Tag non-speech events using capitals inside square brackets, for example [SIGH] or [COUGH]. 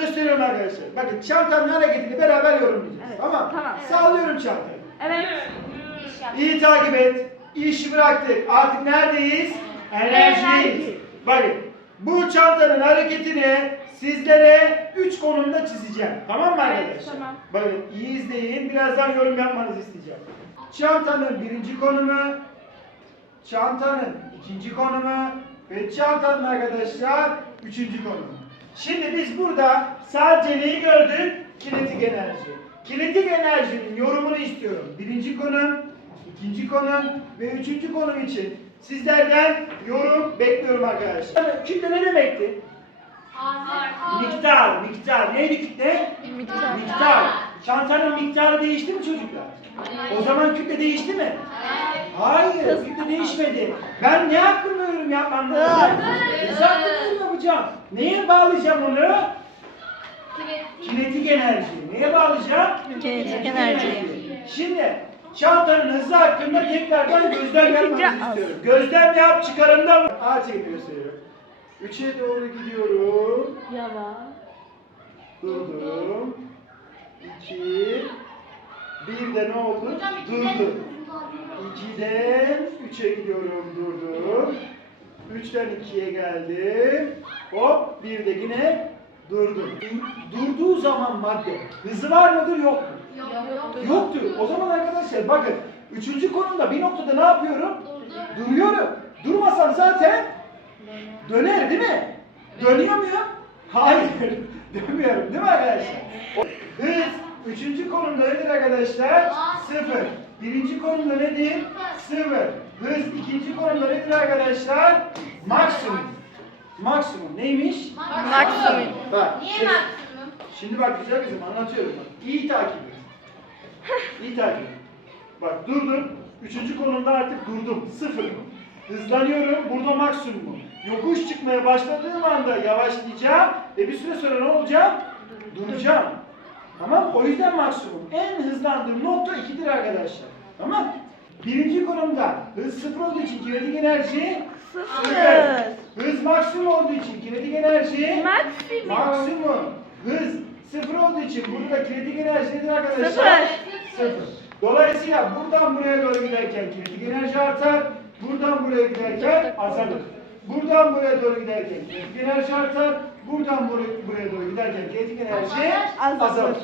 gösteriyorum arkadaşlar. Bakın çantanın hareketini beraber yorumlayacağız. Evet, Tamam. tamam. Sallıyorum çantayı. Evet. İyi takip et. İşi bıraktık. Artık neredeyiz? Enerjideyiz. Enerji. Bakın bu çantanın hareketini sizlere 3 konumda çizeceğim. Tamam mı Evet, arkadaşlar? tamam. Bakın iyi izleyin. Birazdan yorum yapmanızı isteyeceğim. Çantanın birinci konumu, çantanın ikinci konumu ve çantanın arkadaşlar üçüncü konumu. Şimdi biz burada sadece neyi gördük? Kinetik enerji. Kinetik enerjinin yorumunu istiyorum. Birinci konum, ikinci konum ve üçüncü konum için sizlerden yorum bekliyorum arkadaşlar. Kütle ne demekti? Miktar, miktar. Neydi kitle? Miktar. Miktar. Çantanın miktarı değişti mi çocuklar? O zaman kütle değişti mi? Hayır, kütle değişmedi. Ben ne hakkında yorum yapmam lazım? Hız hakkında yapacağım. Neye bağlayacağım onu? Kinetik enerji. Neye bağlayacağım? Kinetik enerji. Şimdi çantanın hızı hakkında tekrardan gözlem yapmanızı istiyorum. Gözlem yap, çıkarımda A gösteriyorum. 3'e doğru gidiyorum. Yavaş. Durdum. 2 Bir de ne oldu? Durdum. 2'den 3'e gidiyorum durdum. 3'ten 2'ye geldim. Hop bir de yine durdum. Durduğu zaman madde hızı var mıdır yok mu? Yoktur. O zaman arkadaşlar bakın üçüncü konumda bir noktada ne yapıyorum? Duruyorum. Durmasam zaten döner değil mi? Dönüyor muyum? Hayır. [LAUGHS] Dönmüyorum değil mi arkadaşlar? Hız üçüncü konumda nedir arkadaşlar? Sıfır. Birinci konumda nedir? Sıfır. Hız ikinci konumda nedir arkadaşlar? Maksimum. Maksimum neymiş? Maksimum. Bak. Niye maksimum? Şimdi bak güzel kızım anlatıyorum bak. İyi takip et. İyi takip et. Bak durdum. Üçüncü konumda artık durdum. Sıfır. Hızlanıyorum. Burada maksimum. Yokuş çıkmaya başladığım anda yavaşlayacağım. Ve bir süre sonra ne olacağım? Duracağım. Tamam O yüzden maksimum. En hızlandığım nokta 2'dir arkadaşlar. Tamam Birinci konumda hız sıfır olduğu için kinetik enerji Sıfır. Hız maksimum olduğu için kinetik enerji Maksimum. Maksimum hız sıfır olduğu için burada kinetik enerji nedir arkadaşlar? Sıfır. Sıfır. Dolayısıyla buradan buraya doğru giderken kinetik enerji artar. Buradan buraya giderken azalır. Buradan buraya doğru giderken kinetik enerji artar. Buradan buraya, doğru giderken kinetik enerji azalır.